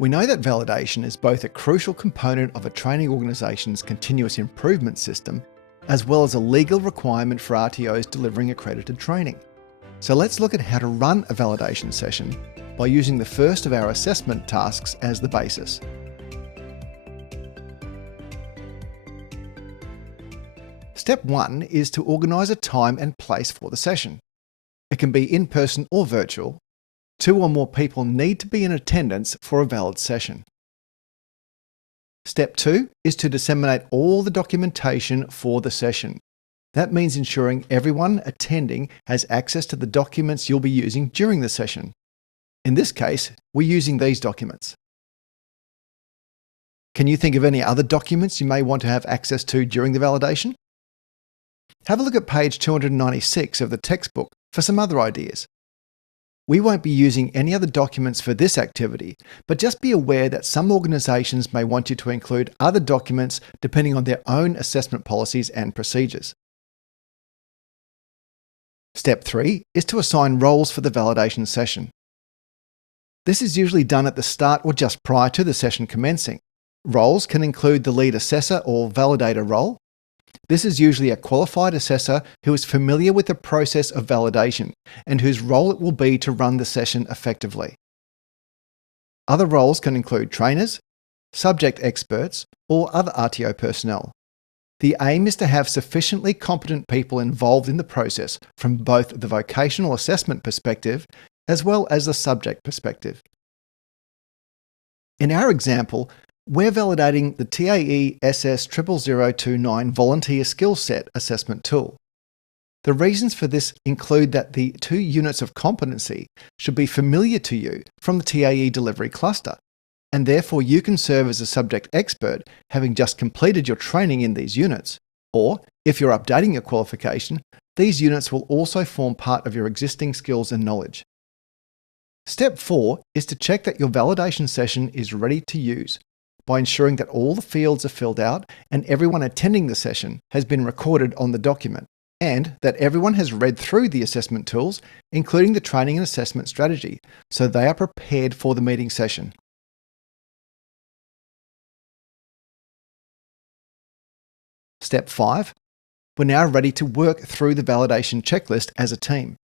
We know that validation is both a crucial component of a training organisation's continuous improvement system, as well as a legal requirement for RTOs delivering accredited training. So let's look at how to run a validation session by using the first of our assessment tasks as the basis. Step 1 is to organise a time and place for the session. It can be in person or virtual. 2 or more people need to be in attendance for a valid session. Step 2 is to disseminate all the documentation for the session. That means ensuring everyone attending has access to the documents you'll be using during the session. In this case, we're using these documents. Can you think of any other documents you may want to have access to during the validation? Have a look at page 296 of the textbook for some other ideas. We won't be using any other documents for this activity, but just be aware that some organisations may want you to include other documents depending on their own assessment policies and procedures. Step 3 is to assign roles for the validation session. This is usually done at the start or just prior to the session commencing. Roles can include the lead assessor or validator role. This is usually a qualified assessor who is familiar with the process of validation and whose role it will be to run the session effectively. Other roles can include trainers, subject experts, or other RTO personnel. The aim is to have sufficiently competent people involved in the process from both the vocational assessment perspective as well as the subject perspective. In our example, we're validating the TAE40122 Volunteer Skill Set assessment tool. The reasons for this include that the 2 units of competency should be familiar to you from the TAE delivery cluster, and therefore you can serve as a subject expert having just completed your training in these units. Or, if you're updating your qualification, these units will also form part of your existing skills and knowledge. Step 4 is to check that your validation session is ready to use, by ensuring that all the fields are filled out and everyone attending the session has been recorded on the document, and that everyone has read through the assessment tools, including the training and assessment strategy, so they are prepared for the meeting session. Step 5. We're now ready to work through the validation checklist as a team.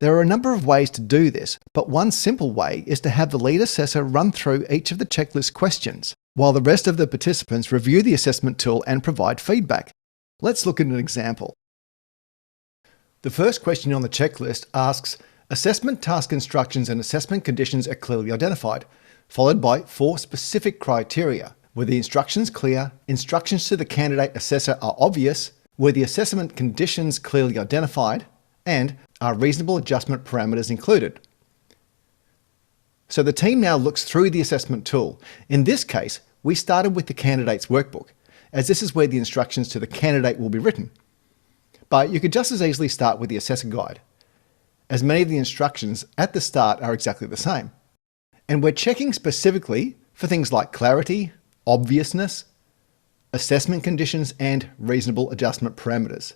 There are a number of ways to do this, but one simple way is to have the lead assessor run through each of the checklist questions, while the rest of the participants review the assessment tool and provide feedback. Let's look at an example. The first question on the checklist asks, assessment task instructions and assessment conditions are clearly identified, followed by 4 specific criteria. Were the instructions clear? Instructions to the candidate assessor are obvious? Were the assessment conditions clearly identified? And are reasonable adjustment parameters included? So the team now looks through the assessment tool. In this case, we started with the candidate's workbook, as this is where the instructions to the candidate will be written. But you could just as easily start with the assessor guide, as many of the instructions at the start are exactly the same. And we're checking specifically for things like clarity, obviousness, assessment conditions, and reasonable adjustment parameters.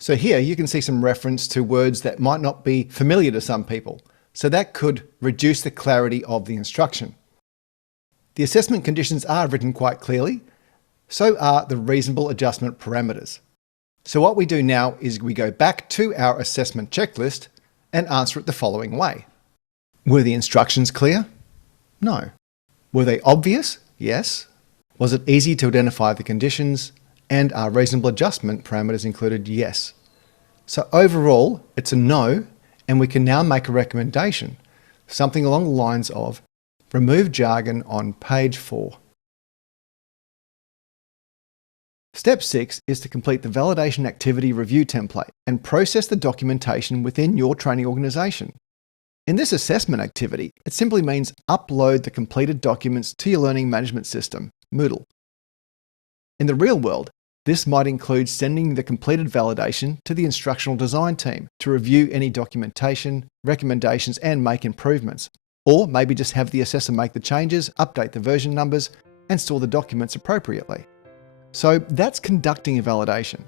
So here you can see some reference to words that might not be familiar to some people, so that could reduce the clarity of the instruction. The assessment conditions are written quite clearly, so are the reasonable adjustment parameters. So what we do now is we go back to our assessment checklist and answer it the following way. Were the instructions clear? No. Were they obvious? Yes. Was it easy to identify the conditions? And are reasonable adjustment parameters included? Yes. So overall, it's a no, and we can now make a recommendation, something along the lines of remove jargon on page 4. Step 6 is to complete the validation activity review template and process the documentation within your training organisation. In this assessment activity, it simply means upload the completed documents to your learning management system, Moodle. In the real world, this might include sending the completed validation to the instructional design team to review any documentation, recommendations, and make improvements. Or maybe just have the assessor make the changes, update the version numbers, and store the documents appropriately. So that's conducting a validation.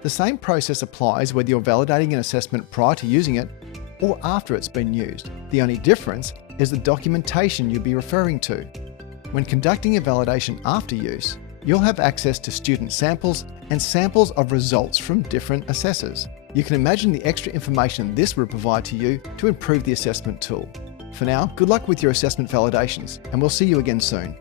The same process applies whether you're validating an assessment prior to using it or after it's been used. The only difference is the documentation you'll be referring to. When conducting a validation after use, you'll have access to student samples and samples of results from different assessors. You can imagine the extra information this will provide to you to improve the assessment tool. For now, good luck with your assessment validations, and we'll see you again soon.